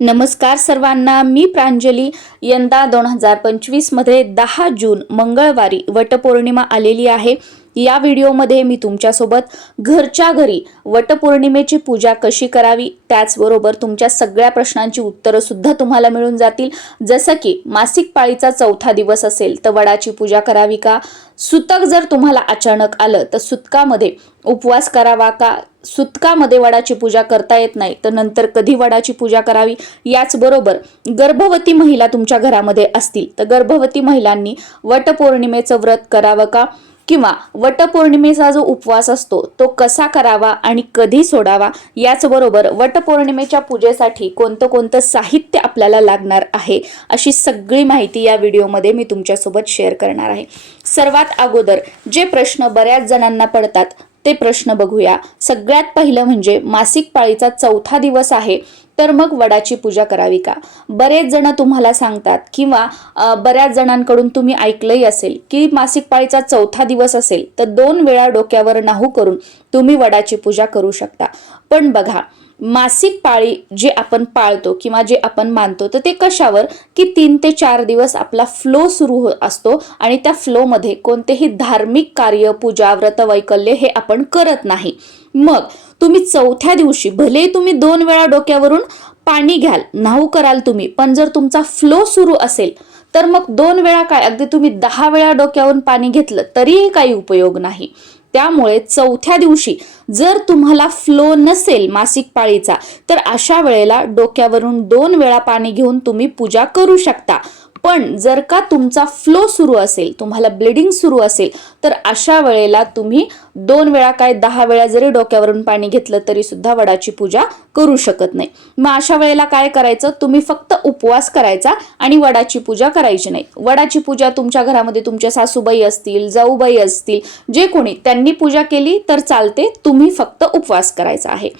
नमस्कार सर्वांना मी प्रांजली. यंदा दोन हजार पंचवीसमध्ये दहा जून मंगळवारी वटपौर्णिमा आलेली आहे. या व्हिडिओमध्ये मी तुमच्यासोबत घरच्या घरी वटपौर्णिमेची पूजा कशी करावी त्याचबरोबर तुमच्या सगळ्या प्रश्नांची उत्तरं सुद्धा तुम्हाला मिळून जातील. जसं की मासिक पाळीचा चौथा दिवस असेल तर वडाची पूजा करावी का? सुतक जर तुम्हाला अचानक आलं तर सुतकामध्ये उपवास करावा का? सुतकामध्ये वडाची पूजा करता येत नाही तर नंतर कधी वडाची पूजा करावी? याचबरोबर गर्भवती महिला तुमच्या घरामध्ये असतील तर गर्भवती महिलांनी वटपौर्णिमेचं व्रत करावं का? किंवा वटपौर्णिमेचा जो उपवास असतो तो कसा करावा आणि कधी सोडावा याचबरोबर वटपौर्णिमेच्या पूजेसाठी कोणतं कोणतं साहित्य आपल्याला लागणार आहे अशी सगळी माहिती या व्हिडिओमध्ये मी तुमच्यासोबत शेअर करणार आहे. सर्वात अगोदर जे प्रश्न बऱ्याच जणांना पडतात ते प्रश्न बघूया. सगळ्यात पहिलं म्हणजे मासिक पाळीचा चौथा दिवस आहे. तर मग वडाची पूजा करावी का? बरेच जण तुम्हाला सांगतात किंवा बऱ्याच जणांकडून तुम्ही ऐकलंही असेल की मासिक पाळीचा चौथा दिवस असेल तर दोन वेळा डोक्यावर नाहू करून तुम्ही वडाची पूजा करू शकता. पण बघा मासिक पाळी जे आपण पाळतो किंवा जे आपण मानतो तर ते कशावर? की तीन ते चार दिवस आपला फ्लो सुरू हो असतो आणि त्या फ्लोमध्ये कोणतेही धार्मिक कार्य पूजा व्रत वैकल्य हे आपण करत नाही. मग तुम्ही चौथ्या दिवशी भले तुम्ही दोन वेळा डोक्यावरून पाणी घ्याल नाहू कराल तुम्ही पण जर तुमचा फ्लो सुरू असेल तर मग दोन वेळा काय? अगदी तुम्ही दहा वेळा डोक्यावरून पाणी घेतलं तरीही काही उपयोग नाही. त्यामुळे चौथ्या दिवशी जर तुम्हाला फ्लो नसेल मासिक पाळीचा तर अशा वेळेला डोक्यावरून दोन वेळा पाणी घेऊन तुम्ही पूजा करू शकता. पण जर का तुमचा फ्लो सुरू असेल तुम्हाला ब्लिडिंग सुरू असेल तर अशा वेळेला तुम्ही दोन वेळा काय दहा वेळा जरी डोक्यावरून पाणी घेतलं तरी सुद्धा वडाची पूजा करू शकत नाही. मग अशा वेळेला काय करायचं? तुम्ही फक्त उपवास करायचा आणि वडाची पूजा करायची नाही. वडाची पूजा तुमच्या घरामध्ये तुमच्या सासूबाई असतील जाऊबाई असतील जे कोणी त्यांनी पूजा केली तर चालते तुम्ही फक्त उपवास करायचा आहे.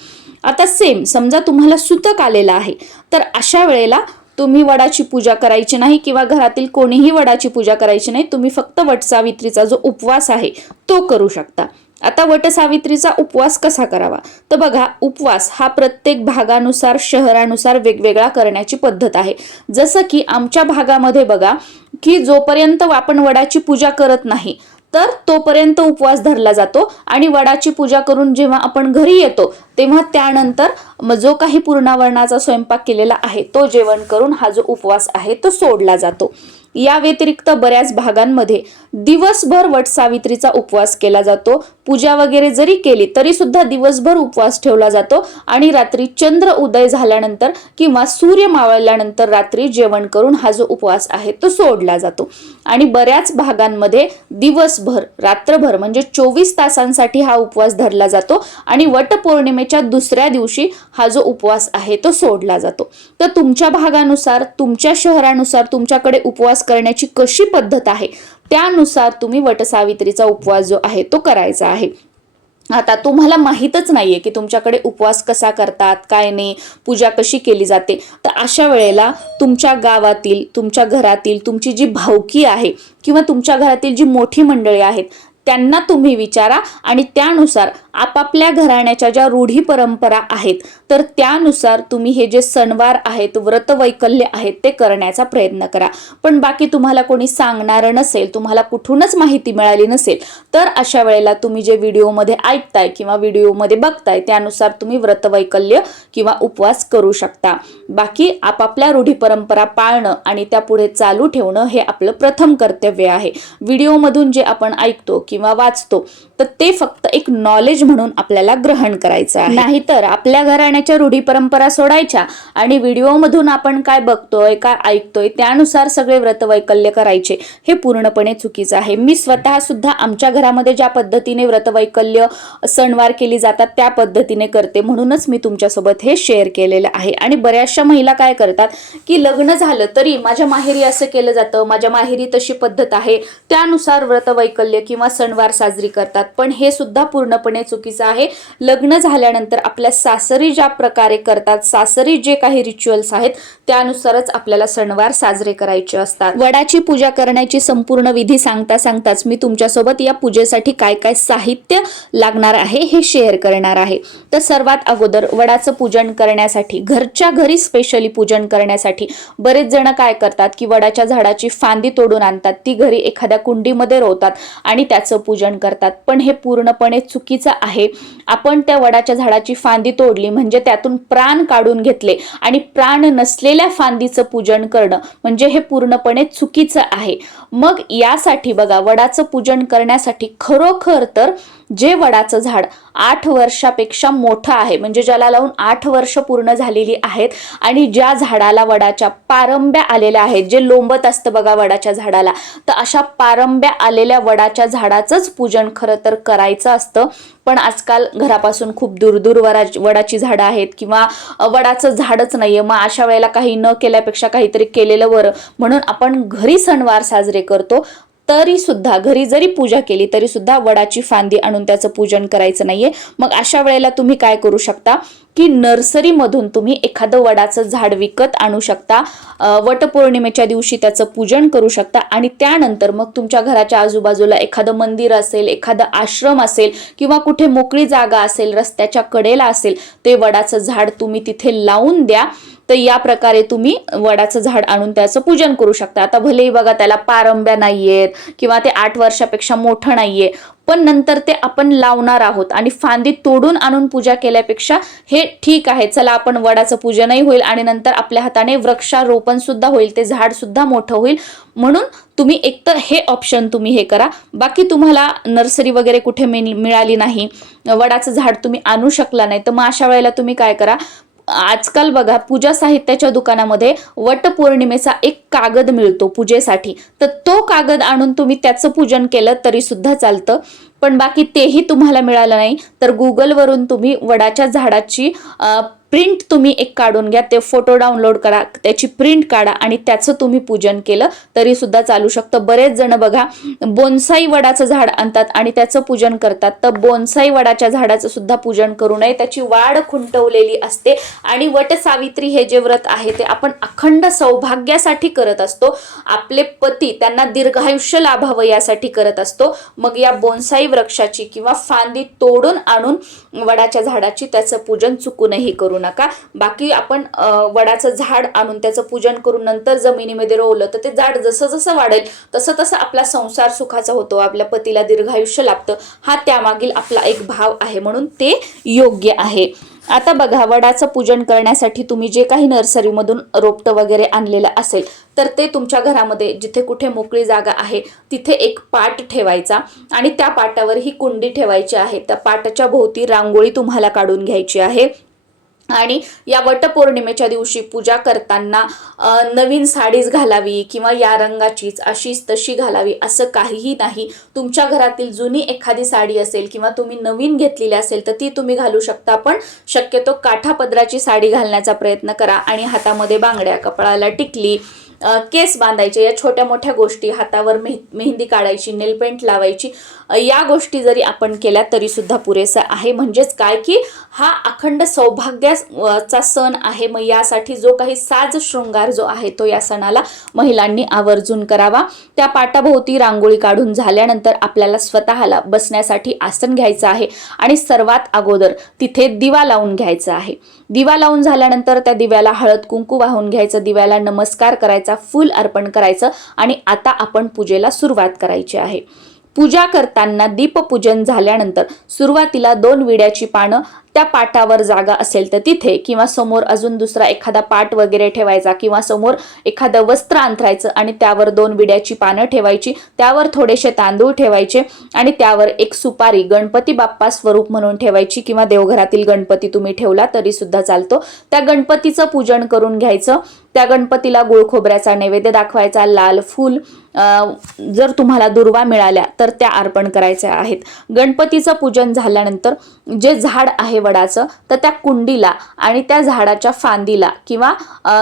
आता सेम समजा तुम्हाला सुतक आलेला आहे तर अशा वेळेला तुम्ही वडाची पूजा करायची नाही किंवा घरातील कोणीही वडाची पूजा करायची नाही तुम्ही फक्त वटसावित्रीचा जो उपवास आहे तो करू शकता. आता वटसावित्रीचा उपवास कसा करावा? तर बघा उपवास हा प्रत्येक भागानुसार शहरानुसार वेगवेगळा करण्याची पद्धत आहे. जसं की आमच्या भागामध्ये बघा की जोपर्यंत आपण वडाची पूजा करत नाही तर तोपर्यंत उपवास धरला जातो आणि वडाची पूजा करून जेव्हा आपण घरी येतो तेव्हा त्यानंतर जो काही पूर्णावरणाचा स्वयंपाक केलेला आहे तो जेवण करून हा जो उपवास आहे तो सोडला जातो. या व्यतिरिक्त बऱ्याच भागांमध्ये दिवसभर वट सावित्रीचा उपवास केला जातो. पूजा वगैरे जरी केली तरी सुद्धा दिवसभर उपवास ठेवला जातो. आणि रात्री चंद्र उदय झाल्यानंतर किंवा सूर्य मावळल्यानंतर रात्री जेवण करून हा जो उपवास आहे तो सोडला जातो. आणि बऱ्याच भागांमध्ये दिवसभर रात्रभर म्हणजे चोवीस तासांसाठी हा उपवास धरला जातो. आणि वटपौर्णिमेच्या दुसऱ्या दिवशी हा जो उपवास आहे तो सोडला जातो. तर तुमच्या भागानुसार तुमच्या शहरानुसार तुमच्याकडे उपवास करण्याची कशी पद्धत आहे? त्यानुसार तुम्ही वटसावित्रीचा उपवास जो आहे तो करायचा आहे. आता तुम्हाला माहीतच नाहीये की तुमच्याकडे उपवास कसा करतात काय नाही पूजा कशी केली जाते. तर अशा वेळेला तुमच्या गावातील तुमच्या घरातील तुमची जी भावकी आहे किंवा तुमच्या घरातील जी मोठी मंडळी आहेत त्यांना तुम्ही विचारा आणि त्यानुसार आपापल्या घराण्याच्या ज्या रूढी परंपरा आहेत तर त्यानुसार तुम्ही हे जे सणवार आहेत व्रतवैकल्य आहेत ते करण्याचा प्रयत्न करा. पण बाकी तुम्हाला कोणी सांगणारं नसेल तुम्हाला कुठूनच माहिती मिळाली नसेल तर अशा वेळेला तुम्ही जे व्हिडिओमध्ये ऐकताय किंवा व्हिडिओमध्ये बघताय त्यानुसार तुम्ही व्रतवैकल्य किंवा उपवास करू शकता. बाकी आपापल्या रूढी परंपरा पाळणं आणि त्या पुढे चालू ठेवणं हे आपलं प्रथम कर्तव्य आहे. व्हिडिओमधून जे आपण ऐकतो किंवा वाचतो तर ते फक्त एक नॉलेज म्हणून आपल्याला ग्रहण करायचं आहे. नाहीतर आपल्या घराण्याच्या रूढी परंपरा सोडायच्या आणि व्हिडिओमधून आपण काय बघतोय काय ऐकतोय त्यानुसार सगळे व्रत वैकल्य करायचे. हे पूर्णपणे चुकीचं आहे. मी स्वतः सुद्धा आमच्या घरामध्ये ज्या पद्धतीने व्रत वैकल्य सणवार केली जातात त्या पद्धतीने करते. म्हणूनच मी तुमच्यासोबत हे शेअर केलेलं आहे. आणि बऱ्याचशा महिला काय करतात की लग्न झालं तरी माझ्या माहेरी असं केलं जातं माझ्या माहेरी तशी पद्धत आहे. त्यानुसार व्रत वैकल्य किंवा सणवार साजरी करतात. पण हे सुद्धा पूर्णपणे चुकीचं आहे. लग्न झाल्यानंतर आपल्या सासरी ज्या प्रकारे करतात सासरी जे काही रिच्युअल्स आहेत त्यानुसारच आपल्याला सणवार साजरे करायचे असतात. वडाची पूजा करण्याची संपूर्ण विधी सांगता सांगताच मी तुमच्यासोबत या पूजेसाठी काय काय साहित्य लागणार आहे हे शेअर करणार आहे. तर सर्वात अगोदर वडाचं पूजन करण्यासाठी घरच्या घरी स्पेशली पूजन करण्यासाठी बरेच जण काय करतात की वडाच्या झाडाची फांदी तोडून आणतात ती घरी एखाद्या कुंडीमध्ये रोवतात आणि त्याचं पूजन करतात. पण हे पूर्णपणे चुकीचं आहे. आपण त्या वडाच्या झाडाची फांदी तोडली म्हणजे त्यातून प्राण काढून घेतले आणि प्राण नसलेले फांदीचं पूजन करणं म्हणजे हे पूर्णपणे चुकीचं आहे. मग यासाठी बघा वडाचं पूजन करण्यासाठी खरोखर तर जे वडाचं झाड आठ वर्षापेक्षा मोठं आहे म्हणजे ज्याला लावून आठ वर्ष पूर्ण झालेली आहेत आणि ज्या झाडाला वडाच्या पारंब्या आलेल्या आहेत जे लोंबत असतं बघा वडाच्या झाडाला तर अशा पारंब्या आलेल्या वडाच्या झाडाचंच पूजन खरं तर करायचं असतं. पण आजकाल घरापासून खूप दूर दूर वरा वडाची झाडं आहेत किंवा वडाचं झाडच नाहीये मग अशा वेळेला काही न केल्यापेक्षा काहीतरी केलेलं बरं. म्हणून आपण घरी सणवार साजरे करतो. तरी सुद्धा घरी जरी पूजा केली तरी सुद्धा वडाची फांदी आणून त्याचं पूजन करायचं नाहीये. मग अशा वेळेला तुम्ही काय करू शकता? की नर्सरीमधून तुम्ही एखादं वडाचं झाड विकत आणू शकता. वटपौर्णिमेच्या दिवशी त्याचं पूजन करू शकता. आणि त्यानंतर मग तुमच्या घराच्या आजूबाजूला एखादं मंदिर असेल एखादं आश्रम असेल किंवा कुठे मोकळी जागा असेल रस्त्याच्या कडेला असेल ते वडाचं झाड तुम्ही तिथे लावून द्या. तर या प्रकारे तुम्ही वडाचं झाड आणून त्याचं पूजन करू शकता. आता भलेही बघा त्याला पारंब्या नाही आहेत किंवा ते आठ वर्षापेक्षा मोठं नाहीये. पण नंतर ते आपण लावणार आहोत. आणि फांदी तोडून आणून पूजा केल्यापेक्षा हे ठीक आहे. चला आपण वडाचं पूजनही होईल आणि नंतर आपल्या हाताने वृक्षारोपण सुद्धा होईल. ते झाड सुद्धा मोठं होईल. म्हणून तुम्ही एकतर हे ऑप्शन तुम्ही हे करा. बाकी तुम्हाला नर्सरी वगैरे कुठे मिळाली नाही. वडाचं झाड तुम्ही आणू शकला नाही. तर मग अशा वेळेला तुम्ही काय करा? आजकाल बघा पूजा साहित्याच्या दुकानामध्ये वटपौर्णिमेचा एक कागद मिळतो पूजेसाठी. तर तो कागद आणून तुम्ही त्याचं पूजन केलं तरी सुद्धा चालतं. पण बाकी तेही तुम्हाला मिळालं नाही. तर गुगलवरून तुम्ही वडाच्या झाडाची प्रिंट तुम्ही एक काढून घ्या ते फोटो डाउनलोड करा त्याची प्रिंट काढा आणि त्याचं तुम्ही पूजन केलं तरी सुद्धा चालू शकतं. बरेच जण बघा बोनसाई वडाचं झाड आणतात आणि त्याचं पूजन करतात. तर बोनसाई वडाच्या झाडाचं सुद्धा पूजन करू नये. त्याची वाढ खुंटवलेली असते. आणि वटसावित्री हे जे व्रत आहे ते आपण अखंड सौभाग्यासाठी करत असतो. आपले पती त्यांना दीर्घायुष्य लाभावं यासाठी करत असतो. मग या बोनसाई वृक्षाची किंवा फांदी तोडून आणून वडाच्या झाडाची त्याचं पूजन चुकूनही करू नका. बाकी आपण वडाचं झाड आणून त्याचं पूजन करून नंतर जमिनीमध्ये रोवलं तर ते झाड जसं जसं वाढेल तसं तसं आपला संसार सुखाचा होतो आपल्या पतीला दीर्घायुष्य लाभतं. हा त्यामागील आपला एक भाव आहे म्हणून ते योग्य आहे. आता बघा वडाचं पूजन करण्यासाठी तुम्ही जे काही नर्सरीमधून रोपटं वगैरे आणलेलं असेल तर ते तुमच्या घरामध्ये जिथे कुठे मोकळी जागा आहे तिथे एक पाट ठेवायचा आणि त्या पाटावर ही कुंडी ठेवायची आहे. त्या पाटाच्या भोवती रांगोळी तुम्हाला काढून घ्यायची आहे. आणि या वटपौर्णिमेच्या दिवशी पूजा करताना नवीन साडीच घालावी किंवा या रंगाचीच अशीच तशी घालावी असं काहीही नाही. तुमच्या घरातील जुनी एखादी साडी असेल किंवा तुम्ही नवीन घेतलेली असेल तर ती तुम्ही घालू शकता. पण शक्यतो काठापदराची साडी घालण्याचा प्रयत्न करा आणि हातामध्ये बांगड्या कपाळाला टिकली केस बांधायचे या छोट्या मोठ्या गोष्टी हातावर मेह मेहंदी काढायची नेलपेंट लावायची या गोष्टी जरी आपण केल्या तरी सुद्धा पुरेसा आहे. म्हणजेच काय की हा अखंड सौभाग्याचा सण आहे. मग यासाठी जो काही साज शृंगार जो आहे तो या सणाला महिलांनी आवर्जून करावा. त्या पाटाभोवती रांगोळी काढून झाल्यानंतर आपल्याला स्वतःला बसण्यासाठी आसन घ्यायचं आहे. आणि सर्वात अगोदर तिथे दिवा लावून घ्यायचा आहे. दिवा लावून झाल्यानंतर त्या दिव्याला हळद कुंकू वाहून घ्यायचं दिव्याला नमस्कार करायचा फुल अर्पण करायचं आणि आता आपण पूजेला सुरुवात करायची आहे. पूजा करताना दीपपूजन झाल्यानंतर सुरुवातीला दोन विड्याची पानं त्या पाटावर जागा असेल तर तिथे किंवा समोर अजून दुसरा एखादा पाट वगैरे ठेवायचा किंवा समोर एखादं वस्त्र अंथरायचं आणि त्यावर दोन विड्याची पानं ठेवायची त्यावर थोडेसे तांदूळ ठेवायचे आणि त्यावर एक सुपारी गणपती बाप्पा स्वरूप म्हणून ठेवायची किंवा देवघरातील गणपती तुम्ही ठेवला तरी सुद्धा चालतो. त्या गणपतीचं पूजन करून घ्यायचं. त्या गणपतीला गुळ खोबऱ्याचा नैवेद्य दाखवायचा लाल फूल जर तुम्हाला दुर्वा मिळाल्या तर त्या अर्पण करायच्या आहेत. गणपतीचं पूजन झाल्यानंतर जे झाड आहे वडाचं तर त्या कुंडीला आणि त्या झाडाच्या फांदीला किंवा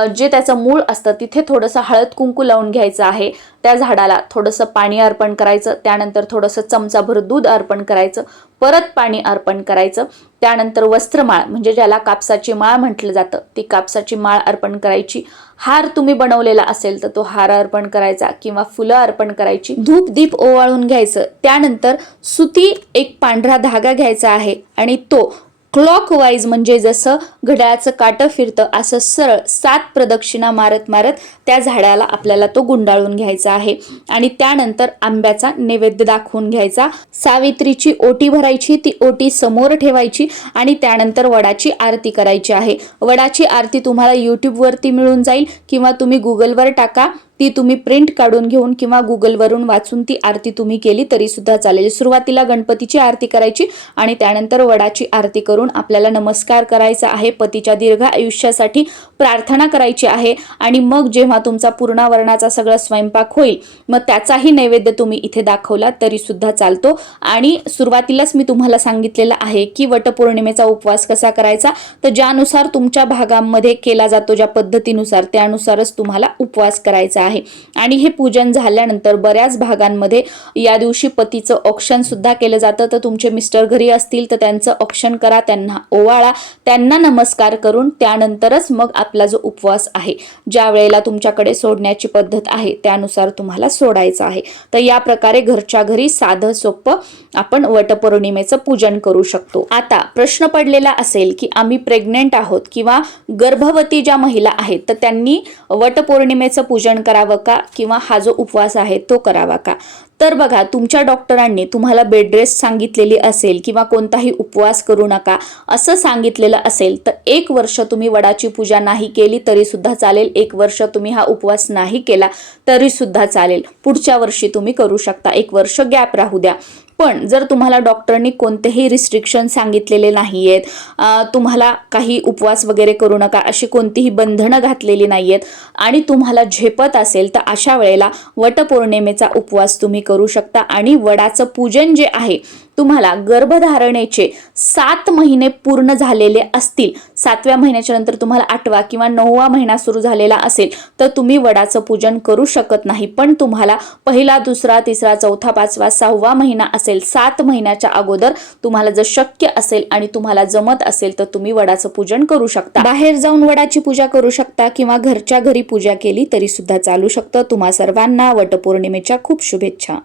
जे त्याचं मूळ असतं तिथे थोडंसं हळद कुंकू लावून घ्यायचं आहे. त्या झाडाला थोडंसं पाणी अर्पण करायचं त्यानंतर थोडंसं चमचाभर दूध अर्पण करायचं परत पाणी अर्पण करायचं त्यानंतर वस्त्रमाळ म्हणजे ज्याला कापसाची माळ म्हटलं जातं ती कापसाची माळ अर्पण करायची. हार तुम्ही बनवलेला असेल तर तो हार अर्पण करायचा किंवा फुलं अर्पण करायची. धूप दीप ओवाळून घ्यायचं त्यानंतर सुती एक पांढरा धागा घ्यायचा आहे आणि तो क्लॉक वाईज म्हणजे जसं घड्याळाचं काटं फिरतं असं सरळ सात प्रदक्षिणा मारत मारत त्या झाडाला आपल्याला तो गुंडाळून घ्यायचा आहे. आणि त्यानंतर आंब्याचा नैवेद्य दाखवून घ्यायचा. सावित्रीची ओटी भरायची ती ओटी समोर ठेवायची आणि त्यानंतर वडाची आरती करायची आहे. वडाची आरती तुम्हाला यूट्यूबवरती मिळून जाईल किंवा तुम्ही गुगलवर टाका. ती तुम्ही प्रिंट काढून घेऊन किंवा गुगलवरून वाचून ती आरती तुम्ही केली तरी सुद्धा चालेल. सुरुवातीला गणपतीची आरती करायची आणि त्यानंतर वडाची आरती करून आपल्याला नमस्कार करायचा आहे. पतीच्या दीर्घ आयुष्यासाठी प्रार्थना करायची आहे आणि मग जेव्हा तुमचा पूर्णावरणाचा सगळा स्वयंपाक होईल मग त्याचाही नैवेद्य तुम्ही इथे दाखवला तरी सुद्धा चालतो. आणि सुरुवातीलाच मी तुम्हाला सांगितलेलं आहे की वटपौर्णिमेचा उपवास कसा करायचा? तर ज्यानुसार तुमच्या भागामध्ये केला जातो ज्या पद्धतीनुसार त्यानुसारच तुम्हाला उपवास करायचा आहे. आणि हे पूजन झाल्यानंतर बऱ्याच भागांमध्ये या दिवशी पतीचं ऑक्शन सुद्धा केलं जातं. तर तुमचे मिस्टर घरी असतील तर त्यांचं ऑक्शन करा त्यांना ओवाळा त्यांना नमस्कार करून त्यानंतरच मग आपला जो उपवास आहे ज्या वेळेला तुमच्याकडे सोडण्याची पद्धत आहे त्यानुसार तुम्हाला सोडायचं आहे. तर या प्रकारे घरच्या घरी साधं सोपं आपण वटपौर्णिमेचं पूजन करू शकतो. आता प्रश्न पडलेला असेल की आम्ही प्रेग्नेंट आहोत किंवा गर्भवती ज्या महिला आहेत तर त्यांनी वटपौर्णिमेचं पूजन करावं का? किंवा हा जो उपवास आहे तो करावा का? तर बघा तुमच्या डॉक्टरांनी तुम्हाला बेड रेस्ट सांगितलेली असेल किंवा कोणताही उपवास करू नका असं सांगितलेलं असेल तर एक वर्ष तुम्ही वडाची पूजा नाही केली तरीसुद्धा चालेल. एक वर्ष तुम्ही हा उपवास नाही केला तरीसुद्धा चालेल. पुढच्या वर्षी तुम्ही करू शकता. एक वर्ष गॅप राहू द्या. पण जर तुम्हाला डॉक्टरनी कोणतेही रिस्ट्रिक्शन सांगितलेले नाही आहेत तुम्हाला काही उपवास वगैरे करू नका अशी कोणतीही बंधनं घातलेली नाही आहेत आणि तुम्हाला झेपत असेल तर अशा वेळेला वटपौर्णिमेचा उपवास तुम्ही करू शकता. आणि वडाचं पूजन जे आहे तुम्हाला गर्भधारणेचे सात महिने पूर्ण झालेले असतील सातव्या महिन्याच्या नंतर तुम्हाला आठवा किंवा नववा महिना सुरू झालेला असेल तर तुम्ही वडाचं पूजन करू शकत नाही. पण तुम्हाला पहिला दुसरा तिसरा चौथा पाचवा सहावा महिना असेल सात महिन्याच्या अगोदर तुम्हाला जर शक्य असेल आणि तुम्हाला जमत असेल तर तुम्ही वडाचं पूजन करू शकता. बाहेर जाऊन वडाची पूजा करू शकता किंवा घरच्या घरी पूजा केली तरी सुद्धा चालू शकतं. तुम्हा सर्वांना वटपौर्णिमेच्या खूप शुभेच्छा.